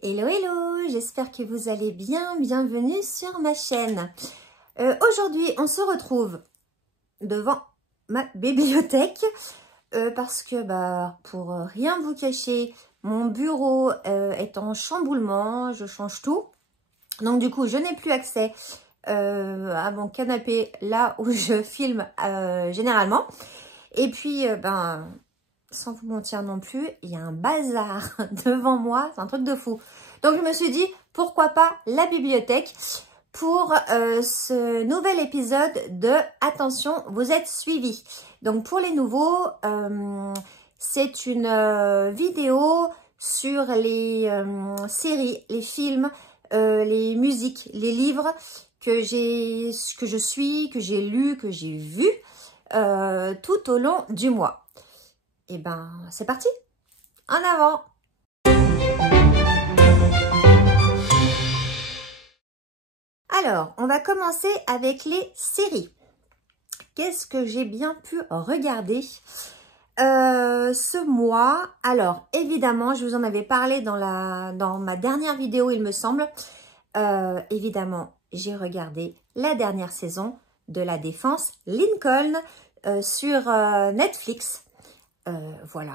Hello, hello, j'espère que vous allez bien, bienvenue sur ma chaîne. Aujourd'hui, on se retrouve devant ma bibliothèque parce que, pour rien vous cacher, mon bureau est en chamboulement, je change tout. Donc du coup, je n'ai plus accès à mon canapé là où je filme généralement. Et puis, sans vous mentir non plus, il y a un bazar devant moi, c'est un truc de fou. Donc je me suis dit, pourquoi pas la bibliothèque pour ce nouvel épisode de Attention, vous êtes suivis. Donc pour les nouveaux, c'est une vidéo sur les séries, les films, les musiques, les livres que je suis, que j'ai lu, que j'ai vu tout au long du mois. Et c'est parti, en avant. Alors, on va commencer avec les séries. Qu'est-ce que j'ai bien pu regarder ce mois? Alors, évidemment, je vous en avais parlé dans ma dernière vidéo, il me semble. Évidemment, j'ai regardé la dernière saison de La Défense Lincoln sur Netflix. Voilà.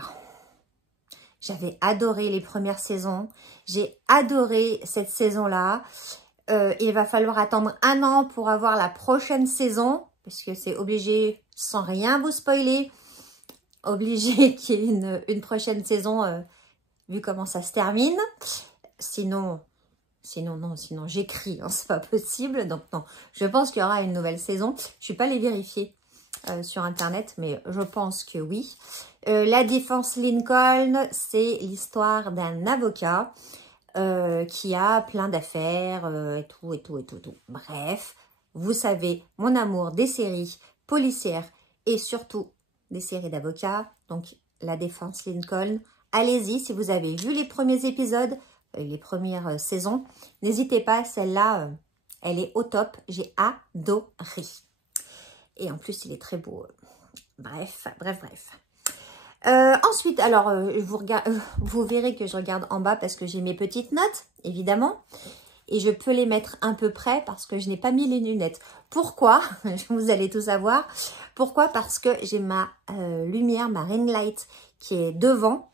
J'avais adoré les premières saisons. J'ai adoré cette saison-là. Il va falloir attendre 1 an pour avoir la prochaine saison. Parce que c'est obligé, sans rien vous spoiler, obligé qu'il y ait une prochaine saison vu comment ça se termine. Sinon j'écris, hein, c'est pas possible. Donc non, je pense qu'il y aura une nouvelle saison. Je ne suis pas allée vérifier sur internet, mais je pense que oui. La Défense Lincoln, c'est l'histoire d'un avocat qui a plein d'affaires et tout. Bref, vous savez, mon amour des séries policières et surtout des séries d'avocats. Donc, La Défense Lincoln. Allez-y, si vous avez vu les premiers épisodes, les premières saisons, n'hésitez pas, celle-là, elle est au top. J'ai adoré. Et en plus, il est très beau. Bref. Ensuite, alors, vous verrez que je regarde en bas parce que j'ai mes petites notes, évidemment. Et je peux les mettre un peu près parce que je n'ai pas mis les lunettes. Pourquoi? Vous allez tout savoir. Pourquoi? Parce que j'ai ma lumière, ma ring light qui est devant,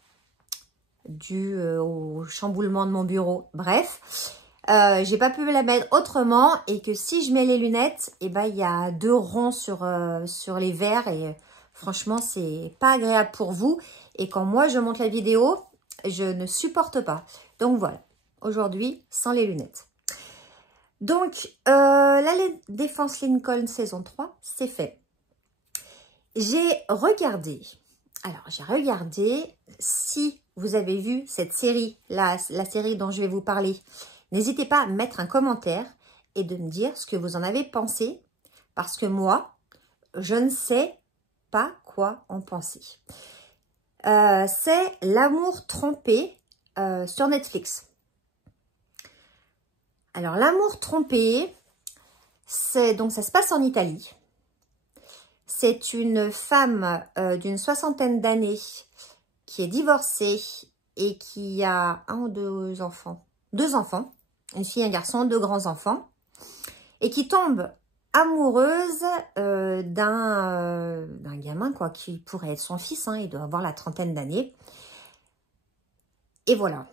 dû au chamboulement de mon bureau. Bref, j'ai pas pu la mettre autrement et que si je mets les lunettes, il y a 2 ronds sur les verres et franchement, c'est pas agréable pour vous. Et quand moi, je monte la vidéo, je ne supporte pas. Donc voilà, aujourd'hui, sans les lunettes. Donc, la Défense Lincoln saison 3, c'est fait. J'ai regardé, si vous avez vu cette série, la série dont je vais vous parler, n'hésitez pas à mettre un commentaire et de me dire ce que vous en avez pensé. Parce que moi, je ne sais pas quoi en penser. C'est L'amour trompé sur Netflix. Alors, L'amour trompé, donc ça se passe en Italie. C'est une femme d'une 60aine d'années qui est divorcée et qui a 1 ou 2 enfants. 2 enfants, une fille et un garçon, 2 grands enfants. Et qui tombe amoureuse d'un gamin qui pourrait être son fils, hein, il doit avoir la 30aine d'années. Et voilà.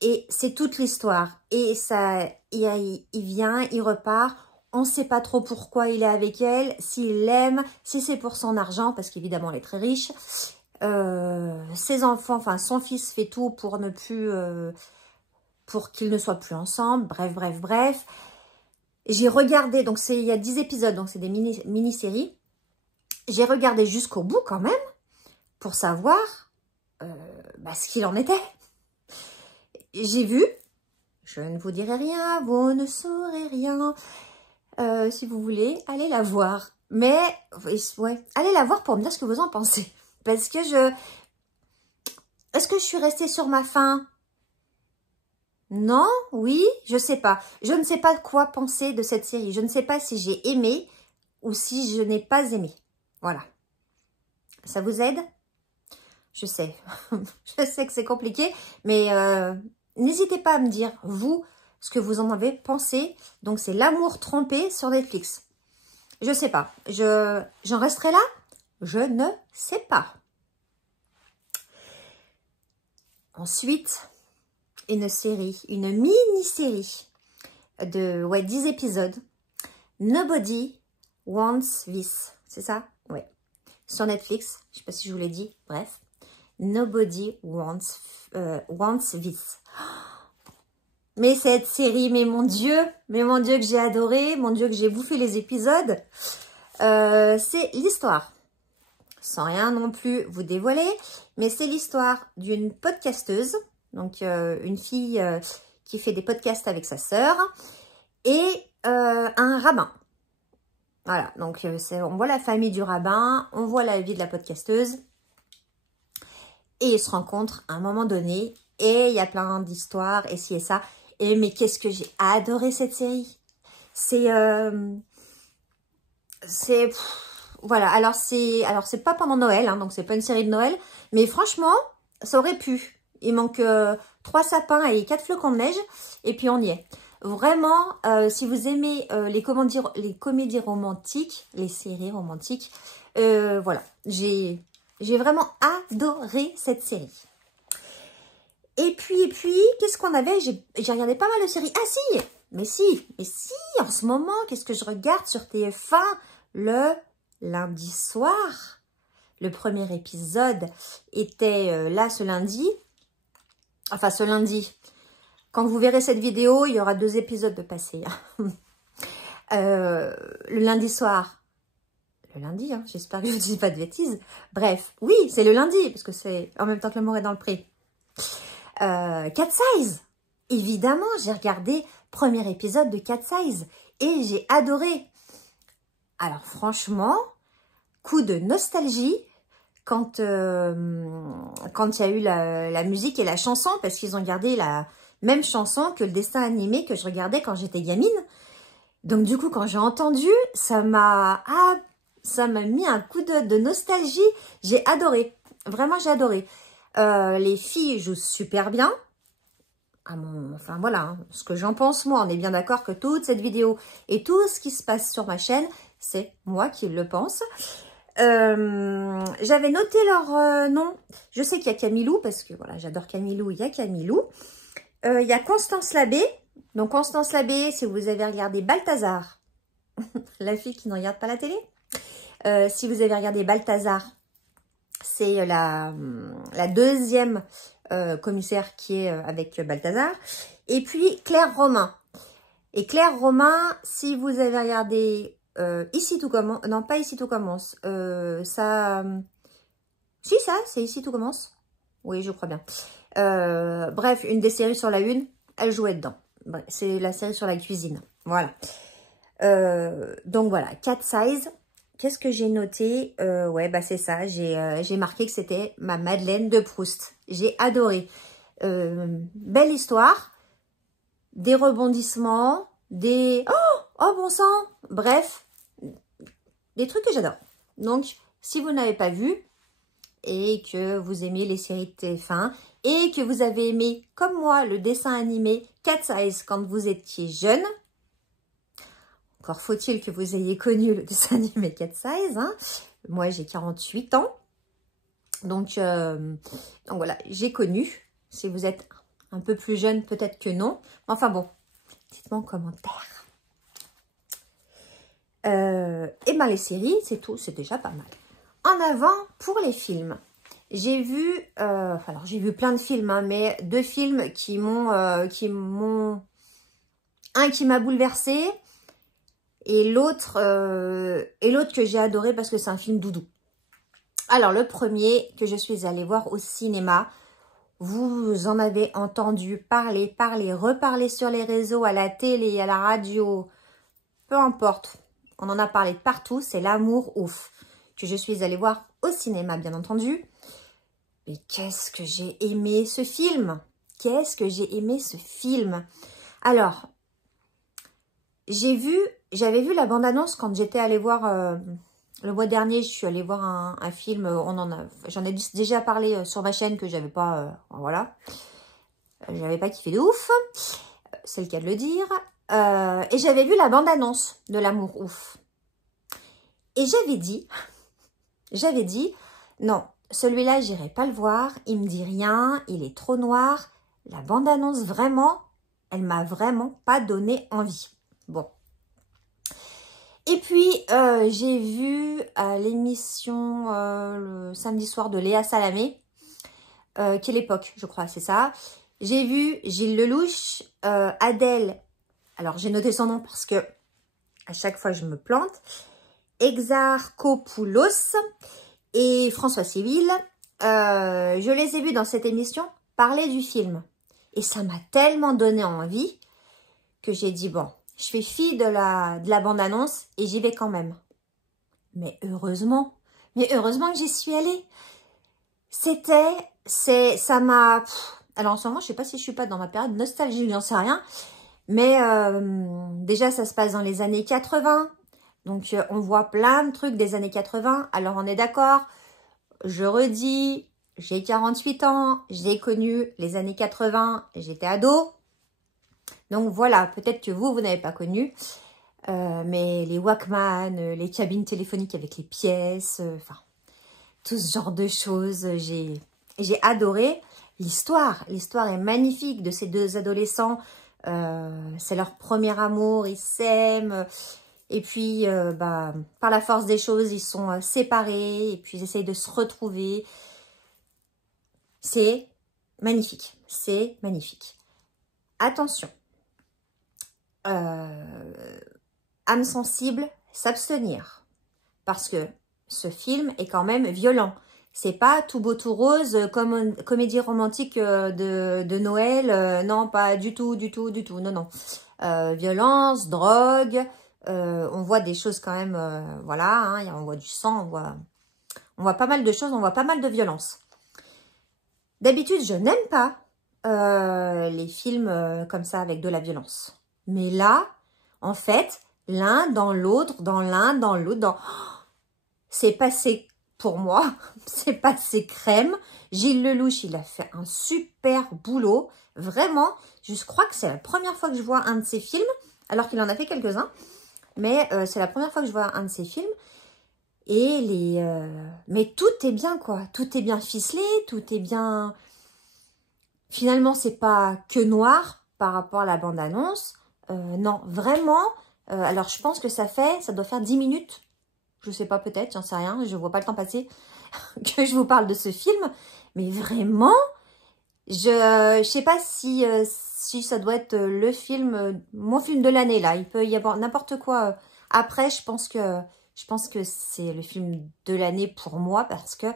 Et c'est toute l'histoire. Et ça, il vient, il repart. On ne sait pas trop pourquoi il est avec elle, s'il l'aime, si c'est pour son argent, parce qu'évidemment elle est très riche. Ses enfants, enfin son fils fait tout pour ne plus, pour qu'ils ne soient plus ensemble. Bref. J'ai regardé, donc il y a 10 épisodes, donc c'est des mini-séries. J'ai regardé jusqu'au bout quand même, pour savoir ce qu'il en était. J'ai vu, je ne vous dirai rien, vous ne saurez rien. Si vous voulez, allez la voir. Mais, ouais, allez la voir pour me dire ce que vous en pensez. Parce que est-ce que je suis restée sur ma faim? Non? Oui? Je sais pas. Je ne sais pas quoi penser de cette série. Je ne sais pas si j'ai aimé ou si je n'ai pas aimé. Voilà. Ça vous aide? Je sais. Je sais que c'est compliqué, mais n'hésitez pas à me dire, vous, ce que vous en avez pensé. Donc, c'est L'amour trompé sur Netflix. Je sais pas. J'en resterai là? Je ne sais pas. Ensuite, une série, une mini-série de 10 épisodes. Nobody Wants This. C'est ça? Ouais. Sur Netflix. Je sais pas si je vous l'ai dit. Bref. Nobody Wants This. Mais cette série, mais mon Dieu que j'ai adoré, mon Dieu que j'ai bouffé les épisodes. C'est l'histoire, sans rien non plus vous dévoiler, mais c'est l'histoire d'une podcasteuse, donc une fille qui fait des podcasts avec sa sœur, et un rabbin. Voilà, donc on voit la famille du rabbin, on voit la vie de la podcasteuse, et ils se rencontrent à un moment donné, et il y a plein d'histoires, et ci et ça. Et mais qu'est-ce que j'ai adoré cette série. Voilà, alors c'est pas pendant Noël, hein, donc c'est pas une série de Noël, mais franchement, ça aurait pu. Il manque 3 sapins et 4 flocons de neige, et puis on y est. Vraiment, si vous aimez les comédies romantiques, les séries romantiques, voilà, j'ai vraiment adoré cette série. Et puis, qu'est-ce qu'on avait? J'ai regardé pas mal de séries. Ah si, mais si, en ce moment, qu'est-ce que je regarde sur TF1 le lundi soir? Le premier épisode était là ce lundi. Enfin, ce lundi. Quand vous verrez cette vidéo, il y aura 2 épisodes de passé. Le lundi soir. Le lundi, hein, j'espère que je ne dis pas de bêtises. Bref, oui, c'est le lundi, parce que c'est en même temps que l'amour est dans le pré. Cat Size, évidemment, j'ai regardé premier épisode de Cat Size et j'ai adoré. Alors franchement, coup de nostalgie quand il y a eu la musique et la chanson, parce qu'ils ont gardé la même chanson que le dessin animé que je regardais quand j'étais gamine. Donc du coup, quand j'ai entendu, ça m'a mis un coup de nostalgie. J'ai adoré, vraiment j'ai adoré. Les filles jouent super bien. Enfin voilà, hein, ce que j'en pense moi. On est bien d'accord que toute cette vidéo et tout ce qui se passe sur ma chaîne, c'est moi qui le pense. J'avais noté leur nom. Je sais qu'il y a Camilou, parce que voilà, j'adore Camilou, il y a Camilou. Il y a Constance Labbé. Donc Constance Labbé, si vous avez regardé Balthazar, la fille qui ne regarde pas la télé. Si vous avez regardé Balthazar, c'est la deuxième commissaire qui est avec Balthazar. Et puis Claire Romain. Et Claire Romain, si vous avez regardé Ici tout commence. Non, pas Ici tout commence. Si, ça, c'est Ici tout commence. Oui, je crois bien. Bref, une des séries sur la une, elle jouait dedans. C'est la série sur la cuisine. Voilà. Donc voilà, Cat Size. Qu'est-ce que j'ai noté? Ouais, bah c'est ça. J'ai marqué que c'était ma Madeleine de Proust. J'ai adoré. Belle histoire. Des rebondissements. Des... Oh, bon sang! Bref, des trucs que j'adore. Donc, si vous n'avez pas vu et que vous aimez les séries de TF1 et que vous avez aimé, comme moi, le dessin animé Cat Size quand vous étiez jeune, encore faut-il que vous ayez connu le dessin animé Cat Size. Hein. Moi, j'ai 48 ans. Donc voilà, j'ai connu. Si vous êtes un peu plus jeune, peut-être que non. Enfin bon, dites-moi en commentaire. Et ben les séries, c'est tout. C'est déjà pas mal. En avant, pour les films. J'ai vu, alors j'ai vu plein de films, hein, mais 2 films qui m'ont... un qui m'a bouleversée. Et l'autre que j'ai adoré parce que c'est un film doudou. Alors, le premier que je suis allée voir au cinéma, vous en avez entendu parler, reparler sur les réseaux, à la télé, à la radio, peu importe. On en a parlé partout, c'est L'amour ouf, que je suis allée voir au cinéma, bien entendu. Mais qu'est-ce que j'ai aimé ce film! Qu'est-ce que j'ai aimé ce film! Alors, j'avais vu la bande-annonce quand j'étais allée voir, le mois dernier, je suis allée voir un film, j'en ai déjà parlé sur ma chaîne que j'avais pas, voilà. J'avais pas kiffé de ouf, c'est le cas de le dire. Et j'avais vu la bande-annonce de L'amour ouf. Et j'avais dit, non, celui-là, j'irai pas le voir, il me dit rien, il est trop noir. La bande-annonce, vraiment, elle m'a vraiment pas donné envie. Bon. Et puis, j'ai vu l'émission le samedi soir de Léa Salamé, qui est l'époque, je crois, c'est ça. J'ai vu Gilles Lelouch, Adèle, alors j'ai noté son nom parce que à chaque fois je me plante, Exarchopoulos et François Civil. Je les ai vus dans cette émission parler du film. Et ça m'a tellement donné envie que j'ai dit, bon, je fais fi de la bande-annonce et j'y vais quand même. Mais heureusement que j'y suis allée. Ça m'a... Alors en ce moment, je sais pas si je suis pas dans ma période nostalgique, j'en sais rien. Mais déjà, ça se passe dans les années 80. Donc, on voit plein de trucs des années 80. Alors, on est d'accord. Je redis, j'ai 48 ans. J'ai connu les années 80. J'étais ado. Donc, voilà. Peut-être que vous n'avez pas connu. Mais les Walkman, les cabines téléphoniques avec les pièces. Enfin, tout ce genre de choses. J'ai adoré l'histoire. L'histoire est magnifique de ces deux adolescents. C'est leur premier amour, ils s'aiment et puis par la force des choses ils sont séparés et puis ils essayent de se retrouver. C'est magnifique, c'est magnifique. Attention, âme sensible, s'abstenir parce que ce film est quand même violent. C'est pas tout beau tout rose comme comédie romantique de Noël. Non, pas du tout, du tout, du tout. Non, non. Violence, drogue. On voit des choses quand même, voilà. Hein, on voit du sang, on voit pas mal de choses, on voit pas mal de violence. D'habitude, je n'aime pas les films comme ça avec de la violence. Mais là, en fait, l'un dans l'autre, dans l'un, dans l'autre, c'est passé... Pour moi, c'est passé crème. Gilles Lelouch, il a fait un super boulot. Vraiment, je crois que c'est la première fois que je vois un de ses films, alors qu'il en a fait quelques-uns. Mais c'est la première fois que je vois un de ses films. Et mais tout est bien, quoi. Tout est bien ficelé, tout est bien... Finalement, c'est pas que noir par rapport à la bande-annonce. Non, vraiment. Alors, je pense que ça doit faire 10 minutes. Je sais pas, peut-être, j'en sais rien, je vois pas le temps passer que je vous parle de ce film. Mais vraiment, je sais pas si ça doit être le film, mon film de l'année là. Il peut y avoir n'importe quoi. Après, je pense que c'est le film de l'année pour moi parce que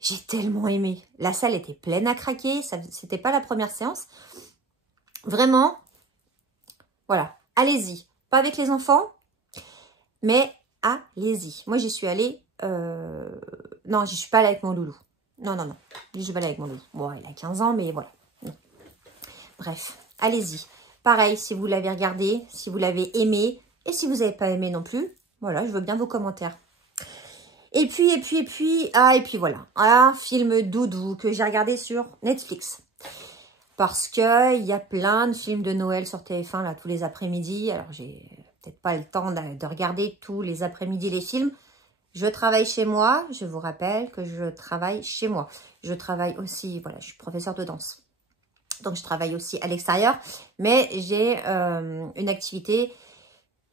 j'ai tellement aimé. La salle était pleine à craquer, c'était pas la première séance. Vraiment, voilà, allez-y. Pas avec les enfants, mais... allez-y. Moi, j'y suis allée... Non, je suis pas allée avec mon loulou. Non, non, non. Je suis pas allée avec mon loulou. Bon, il a 15 ans, mais voilà. Non. Bref, allez-y. Pareil, si vous l'avez regardé, si vous l'avez aimé, et si vous n'avez pas aimé non plus, voilà, je veux bien vos commentaires. Et puis voilà. Un film doudou que j'ai regardé sur Netflix. Parce que il y a plein de films de Noël sur TF1, là, tous les après-midi. Alors, j'ai... peut-être pas le temps de regarder tous les après-midi les films. Je travaille chez moi. Je vous rappelle que je travaille chez moi. Je travaille aussi, voilà, je suis professeure de danse. Donc, je travaille aussi à l'extérieur. Mais j'ai une activité,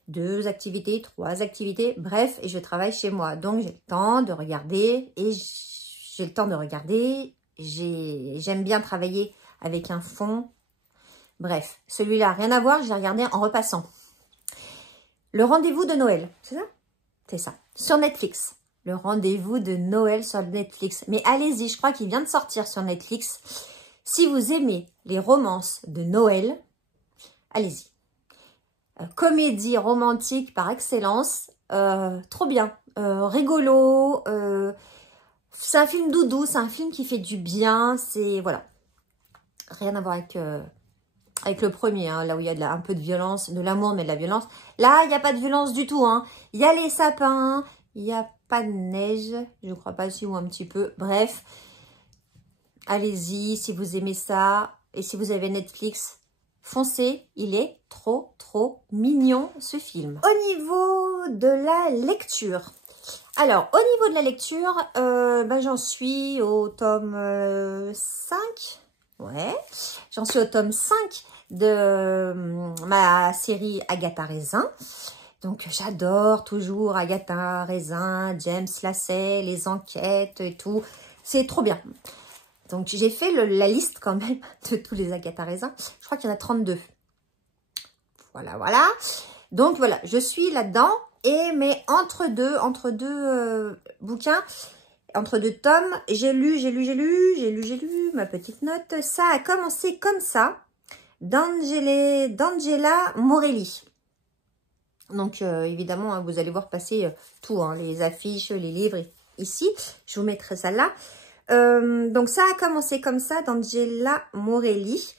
2 activités, 3 activités. Bref, et je travaille chez moi. Donc, j'ai le temps de regarder. Et j'ai le temps de regarder. J'aime bien travailler avec un fond. Bref, celui-là, rien à voir. Je l'ai regardé en repassant. Le rendez-vous de Noël, c'est ça? C'est ça. Sur Netflix. Le rendez-vous de Noël sur Netflix. Mais allez-y, je crois qu'il vient de sortir sur Netflix. Si vous aimez les romances de Noël, allez-y. Comédie romantique par excellence. Trop bien. Rigolo. C'est un film doudou. C'est un film qui fait du bien. C'est, voilà. Rien à voir avec le premier, hein, là où il y a un peu de violence, de l'amour, mais de la violence. Là, il n'y a pas de violence du tout. Hein. Il y a les sapins, il n'y a pas de neige, je crois pas, si ou un petit peu. Bref, allez-y, si vous aimez ça, Et si vous avez Netflix, foncez, il est trop mignon ce film. Au niveau de la lecture, alors au niveau de la lecture, j'en suis au tome 5, ouais, j'en suis au tome 5 de ma série Agatha Raisin. Donc j'adore toujours Agatha Raisin, James Lacey, les enquêtes et tout, c'est trop bien. Donc, j'ai fait la liste quand même de tous les Agatha Raisin. Je crois qu'il y en a 32. Voilà, voilà. Donc, voilà, je suis là-dedans. Mais entre deux bouquins, entre deux tomes, j'ai lu ma petite note. Ça a commencé comme ça, d'Angela Morelli. Donc, évidemment, hein, vous allez voir passer tout, hein, les affiches, les livres, ici. Je vous mettrai ça là. Donc, ça a commencé comme ça, d'Angela Morelli.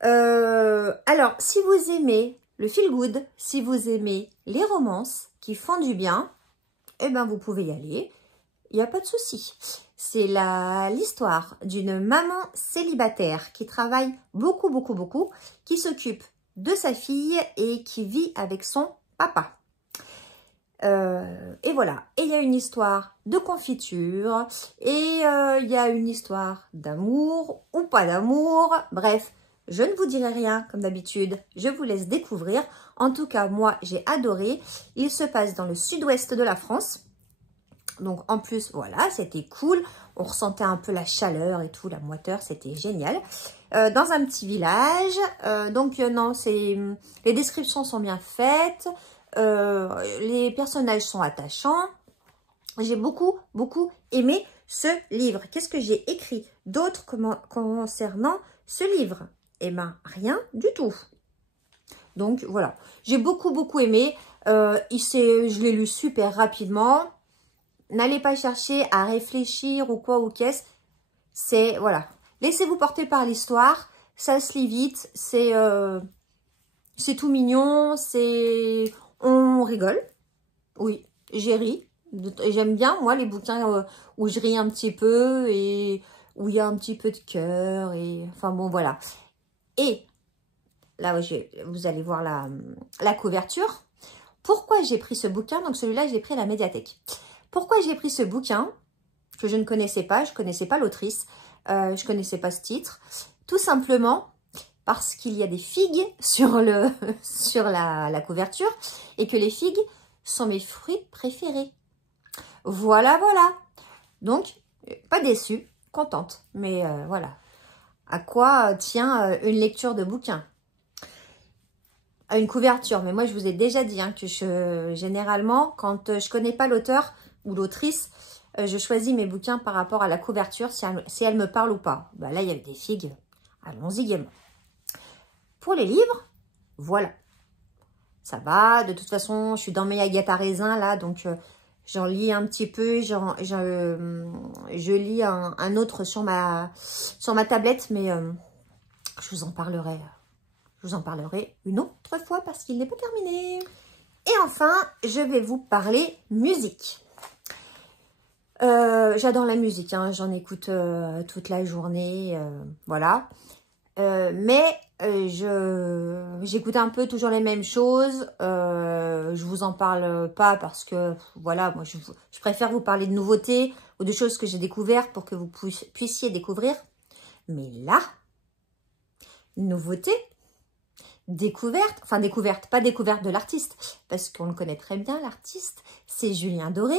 Alors, si vous aimez le feel good, si vous aimez les romances qui font du bien, eh ben, vous pouvez y aller. Il n'y a pas de souci. C'est l'histoire d'une maman célibataire qui travaille beaucoup, qui s'occupe de sa fille et qui vit avec son papa. Et voilà, et il y a une histoire de confiture, et il y a une histoire d'amour ou pas d'amour, bref, je ne vous dirai rien comme d'habitude, je vous laisse découvrir. En tout cas, moi j'ai adoré, il se passe dans le sud-ouest de la France, donc en plus, voilà, c'était cool, on ressentait un peu la chaleur et tout, la moiteur, c'était génial. Dans un petit village, donc non, les descriptions sont bien faites, les personnages sont attachants. J'ai beaucoup aimé ce livre. Qu'est-ce que j'ai écrit d'autre concernant ce livre? Eh ben, rien du tout. Donc, voilà. J'ai beaucoup aimé. Je l'ai lu super rapidement. N'allez pas chercher à réfléchir ou quoi ou qu'est-ce. C'est, voilà. Laissez-vous porter par l'histoire. Ça se lit vite. C'est tout mignon. On rigole. Oui, j'ai ri. J'aime bien, moi, les bouquins où je ris un petit peu et où il y a un petit peu de cœur. Enfin, bon, voilà. Et là, vous allez voir la couverture. Pourquoi j'ai pris ce bouquin? Donc, celui-là, je l'ai pris à la médiathèque. Pourquoi j'ai pris ce bouquin que je ne connaissais pas? Je ne connaissais pas l'autrice. Je ne connaissais pas ce titre. Tout simplement parce qu'il y a des figues sur la couverture et que les figues sont mes fruits préférés. Voilà. Donc, pas déçue, contente. Mais voilà. À quoi tient une lecture de bouquin? À une couverture. Mais moi, je vous ai déjà dit hein, que généralement, quand je ne connais pas l'auteur ou l'autrice, je choisis mes bouquins par rapport à la couverture, si elle me parle ou pas. Bah, là, il y avait des figues. Allons-y gaiement. Pour les livres, voilà. Ça va. De toute façon, je suis dans mes Agatha Raisin, là. Donc, j'en lis un petit peu. Je lis un autre sur ma tablette. Mais je vous en parlerai. Je vous en parlerai une autre fois parce qu'il n'est pas terminé. Et enfin, je vais vous parler musique. J'adore la musique. Hein, j'en écoute toute la journée. Voilà. Mais j'écoute un peu toujours les mêmes choses. Je vous en parle pas parce que voilà, moi je préfère vous parler de nouveautés ou de choses que j'ai découvertes pour que vous puissiez découvrir. Mais là, nouveauté, découverte, enfin découverte, pas découverte de l'artiste, parce qu'on le connaît très bien l'artiste, c'est Julien Doré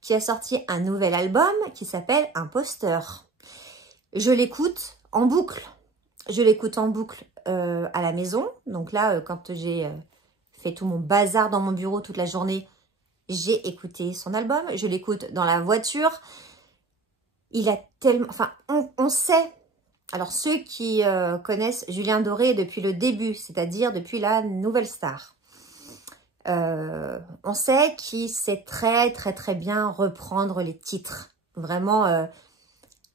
qui a sorti un nouvel album qui s'appelle Imposteur. Je l'écoute en boucle. Je l'écoute en boucle à la maison. Donc là, quand j'ai fait tout mon bazar dans mon bureau toute la journée, j'ai écouté son album. Je l'écoute dans la voiture. Il a tellement... Enfin, on sait... Alors, ceux qui connaissent Julien Doré depuis le début, c'est-à-dire depuis la Nouvelle Star, on sait qu'il sait très bien reprendre les titres. Vraiment...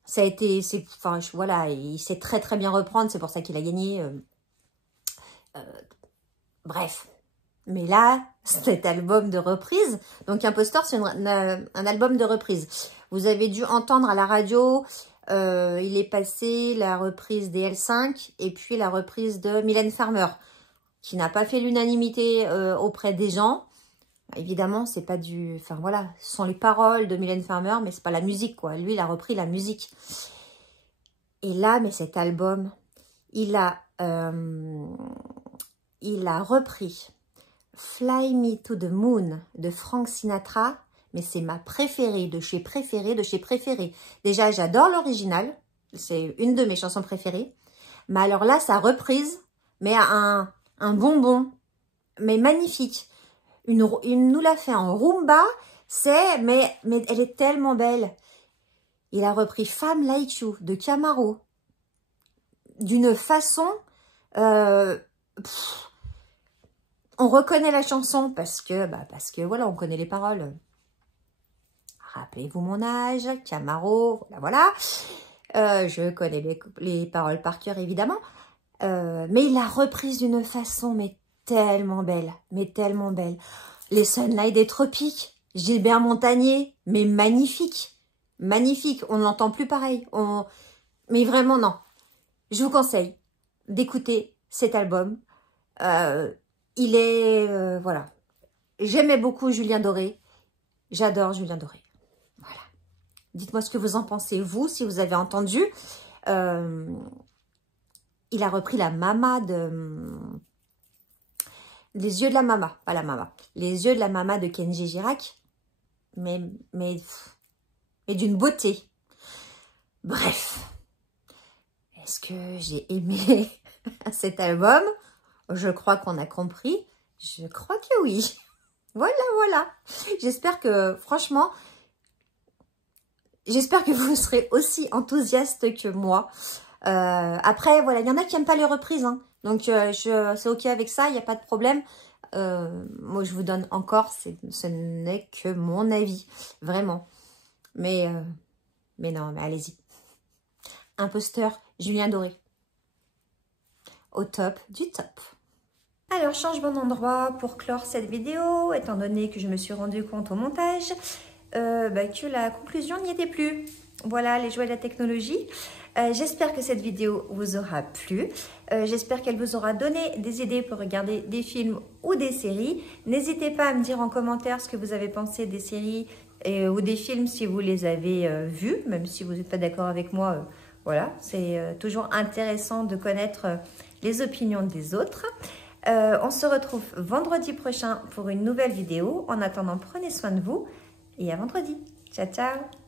ça a été, enfin voilà, il sait très bien reprendre, c'est pour ça qu'il a gagné. Bref, mais là, cet album de reprise, donc Imposteur, c'est un album de reprise. Vous avez dû entendre à la radio il est passé la reprise des L5 et puis la reprise de Mylène Farmer, qui n'a pas fait l'unanimité auprès des gens. Évidemment, c'est pas du... Enfin voilà, ce sont les paroles de Mylène Farmer, mais c'est pas la musique, quoi. Lui, il a repris la musique. Et là, mais cet album, il a repris Fly Me to the Moon de Frank Sinatra, mais c'est ma préférée, de chez préférée, de chez préférée. Déjà, j'adore l'original, c'est une de mes chansons préférées. Mais alors là, sa reprise, mais un bonbon, mais magnifique. Il nous l'a fait en rumba, mais elle est tellement belle. Il a repris Femme Like You de Camaro, d'une façon... on reconnaît la chanson parce que voilà, on connaît les paroles. Rappelez-vous mon âge, Camaro, voilà. Je connais les paroles par cœur, évidemment. Mais il l'a reprise d'une façon, mais tellement belle, Les Sunlight des Tropiques, Gilbert Montagnier, mais magnifique. Magnifique, on n'entend plus pareil. Mais vraiment, non. Je vous conseille d'écouter cet album. Il est... voilà. J'aimais beaucoup Julien Doré. J'adore Julien Doré. Voilà. Dites-moi ce que vous en pensez, vous, si vous avez entendu. Il a repris la Mama de... Les yeux de la Mama, pas la Mama. Les yeux de la Mama de Kenji Girac. Mais d'une beauté. Bref. Est-ce que j'ai aimé cet album? Je crois qu'on a compris. Je crois que oui. Voilà. J'espère que, franchement, j'espère que vous serez aussi enthousiaste que moi. Après, voilà, il y en a qui n'aiment pas les reprises. Hein. Donc, c'est OK avec ça, il n'y a pas de problème. Moi, je vous donne encore, ce n'est que mon avis. Vraiment. Mais non, mais allez-y. Imposteur, Julien Doré. Au top du top. Alors, changement d'endroit pour clore cette vidéo, étant donné que je me suis rendu compte au montage que la conclusion n'y était plus. Voilà, les joies de la technologie. J'espère que cette vidéo vous aura plu. J'espère qu'elle vous aura donné des idées pour regarder des films ou des séries. N'hésitez pas à me dire en commentaire ce que vous avez pensé des séries ou des films si vous les avez vus, même si vous n'êtes pas d'accord avec moi. Voilà, c'est toujours intéressant de connaître les opinions des autres. On se retrouve vendredi prochain pour une nouvelle vidéo. En attendant, prenez soin de vous et à vendredi. Ciao, ciao!